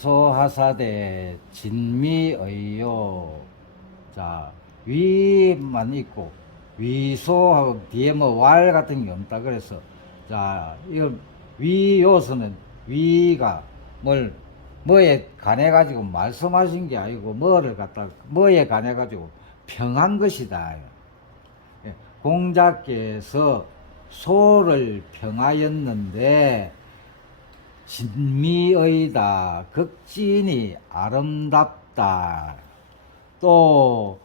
자위소하사대 진미의요. 자, 위만 있고, 위소하고 뒤에 뭐 왈 같은 게 없다. 그래서, 자, 이거 위요서는 위가 뭘, 뭐에 관해 가지고 말씀하신 게 아니고, 뭐를 갖다, 뭐에 관해 가지고 평한 것이다. 예, 공자께서 소를 평하였는데, 진미의다. 극진이 아름답다. 또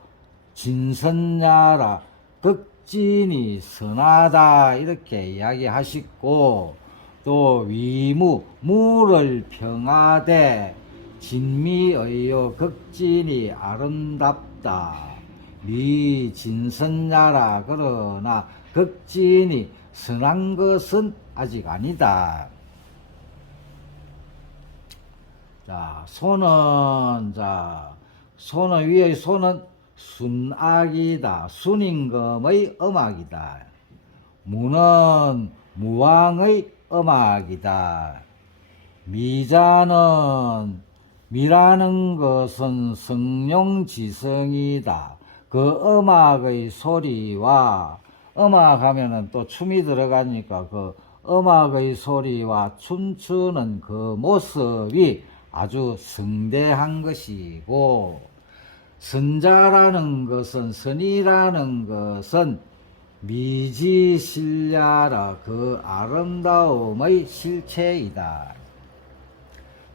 진선야라. 극진이 선하다. 이렇게 이야기하시고 또 위무 무를 평하되 진미의요 극진이 아름답다. 미 진선야라. 그러나 극진이 선한 것은 아직 아니다. 자, 손은, 자, 손은 위의 손은 순악이다. 순임금의 음악이다. 무는 무왕의 음악이다. 미자는 미라는 것은 성룡지성이다. 그 음악의 소리와 음악 하면은 또 춤이 들어가니까 그 음악의 소리와 춤추는 그 모습이 아주 성대한 것이고 선자라는 것은 선이라는 것은 미지실야라 그 아름다움의 실체이다.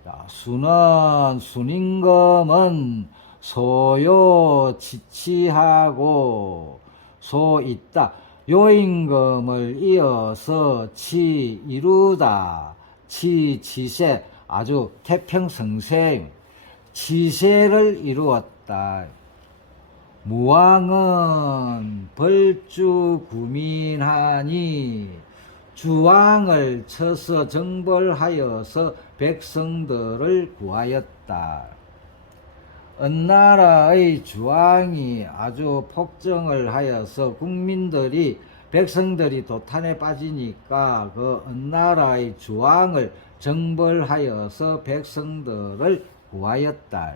자, 수는 순임금은 소요 지치하고 소 있다. 요임금을 이어서 치 이루다. 치 치세 아주 태평성세 치세를 이루었다. 무왕은 벌주 구민하니 주왕을 쳐서 정벌하여서 백성들을 구하였다. 은나라의 주왕이 아주 폭정을 하여서 국민들이 백성들이 도탄에 빠지니까 그 은나라의 주왕을 정벌하여서 백성들을 구하였다.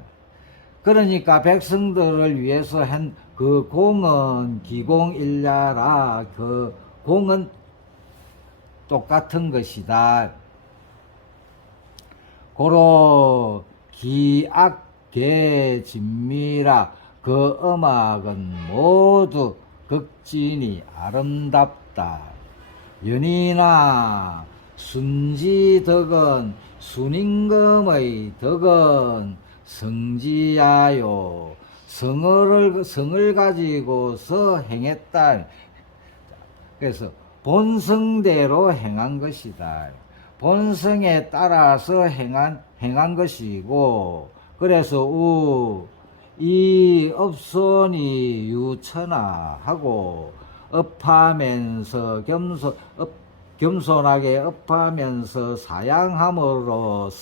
그러니까 백성들을 위해서 한 그 공은 기공일야라 그 공은 똑같은 것이다. 고로 기악계 진미라 그 음악은 모두 극진이 아름답다. 연이나 순지덕은 순임금의 덕은 성지야요. 성을, 성을 가지고서 행했다. 그래서 본성대로 행한 것이다. 본성에 따라서 행한, 행한 것이고, 그래서 우, 이 업손이 유천하 하고, 업하면서 겸손, 업, 겸손하게 업하면서 사양함으로써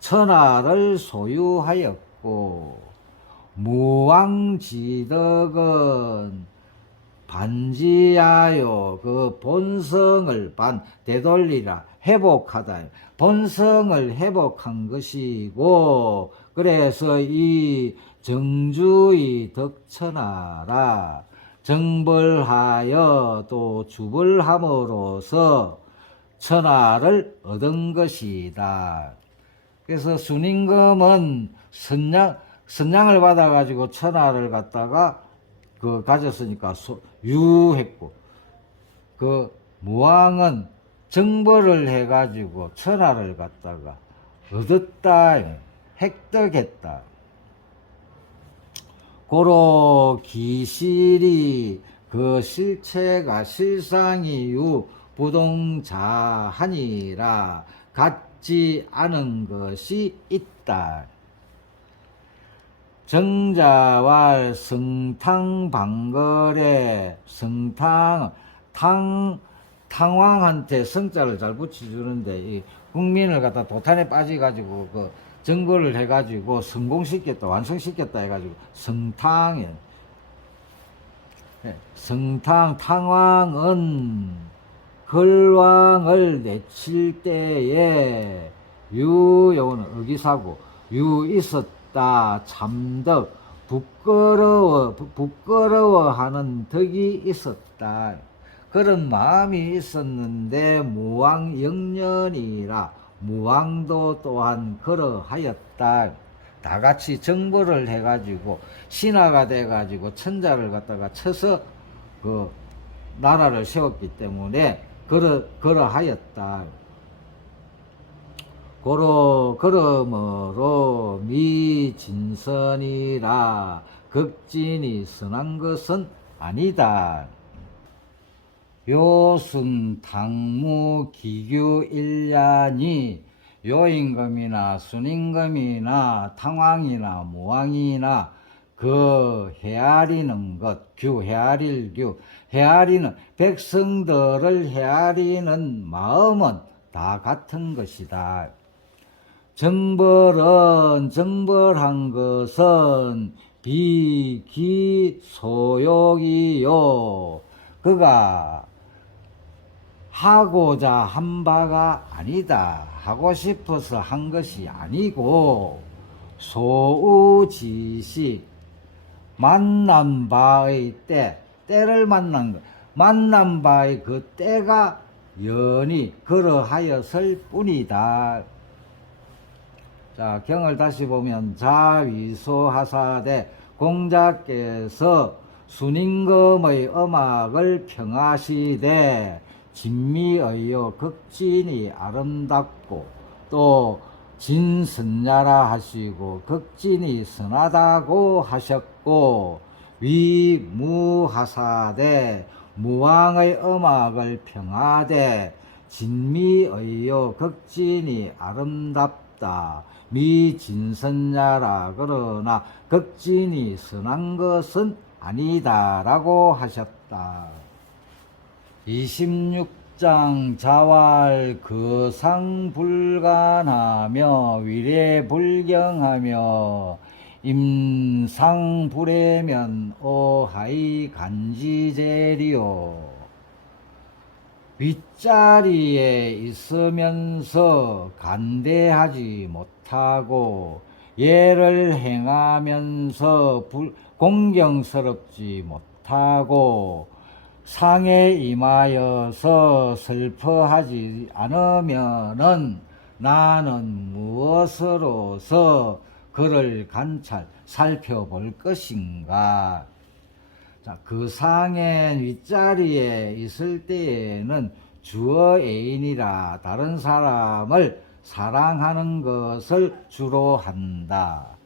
천하를 소유하였고, 무왕지덕은 반지하여 그 본성을 반 되돌리라 회복하다. 본성을 회복한 것이고 그래서 이 정주의 덕천하라 정벌하여 또 주벌함으로써 천하를 얻은 것이다. 그래서 순임금은 선양 선양을 받아가지고 천하를 갖다가 그 가졌으니까 소, 유했고 그 무왕은 정벌을 해가지고 천하를 갖다가 얻었다 획득했다 고로 기실이 그 실체가 실상이 유 부동자하니라. 같지 않은 것이 있다. 정자왈 성탕 방거래. 성탕 탕 탕왕한테 성자를 잘 붙여주는데 이 국민을 갖다 도탄에 빠져가지고 그 정거를 해가지고 성공시켰다 완성시켰다 해가지고 성탕에 예, 성탕 탕왕은 걸왕을 내칠 때에 유 요거는 어기사고 유 있었다 참덕 부끄러워 부- 부끄러워하는 덕이 있었다. 그런 마음이 있었는데 무왕 영년이라 무왕도 또한 그러하였다 다 같이 정보를 해가지고 신하가 돼가지고 천자를 갖다가 쳐서 그 나라를 세웠기 때문에 그러 그러하였다. 고로 그러므로 미진선이라 극진이 선한 것은 아니다. 요순 당무 기규 일야니 요임금이나 순임금이나 탕왕이나 무왕이나 그 헤아리는 것, 규 헤아릴 규, 헤아리는 백성들을 헤아리는 마음은 다 같은 것이다. 정벌은 정벌한 것은 비기소욕이요. 그가 하고자 한 바가 아니다. 하고 싶어서 한 것이 아니고 소우지식 만난 바의 때 때를 만난 것 만난 바의 그 때가 연이 그러하였을 뿐이다. 자, 경을 다시 보면 자위소하사대 공자께서 순임금의 음악을 평하시되 진미의요 극진이 아름답고 또 진선야라 하시고 극진이 선하다고 하셨고 위무하사대 무왕의 음악을 평하되 진미의요 극진이 아름답다 미진선야라 그러나 극진이 선한 것은 아니다라고 하셨다. 26장 자활 거상 불간하며 위례 불경하며 임상 불해면 오하이 간지제리요. 윗자리에 있으면서 간대하지 못하고 예를 행하면서 불- 공경스럽지 못하고 상에 임하여서 슬퍼하지 않으면은 나는 무엇으로서 그를 관찰 살펴볼 것인가? 자, 그 상의 윗자리에 있을 때에는 주어 애인이라 다른 사람을 사랑하는 것을 주로 한다.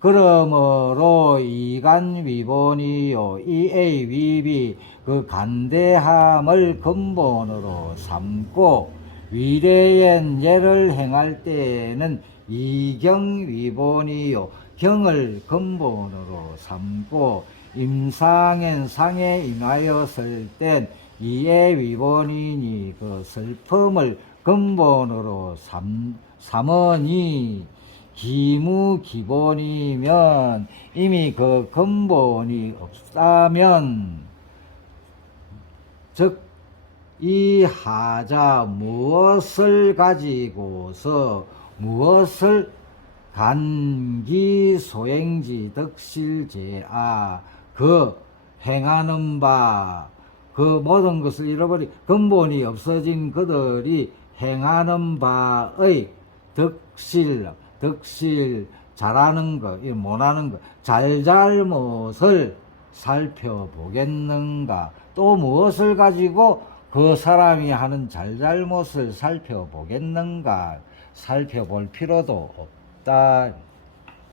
그러므로 이간 위본이요 이의 위비 그 간대함을 근본으로 삼고 위례엔 예를 행할 때에는 이경 위본이요 경을 근본으로 삼고 임상엔 상에 임하였을 땐 이의 위본이니 그 슬픔을 근본으로 삼, 삼으니 기무 기본이면 이미 그 근본이 없다면 즉 이 하자 무엇을 가지고서 무엇을 간기 소행지 덕실제아 그 행하는 바 그 모든 것을 잃어버리 근본이 없어진 그들이 행하는 바의 덕실 덕실 잘하는 것, 이 못하는 것, 잘잘못을 살펴보겠는가? 또 무엇을 가지고 그 사람이 하는 잘잘못을 살펴보겠는가? 살펴볼 필요도 없다.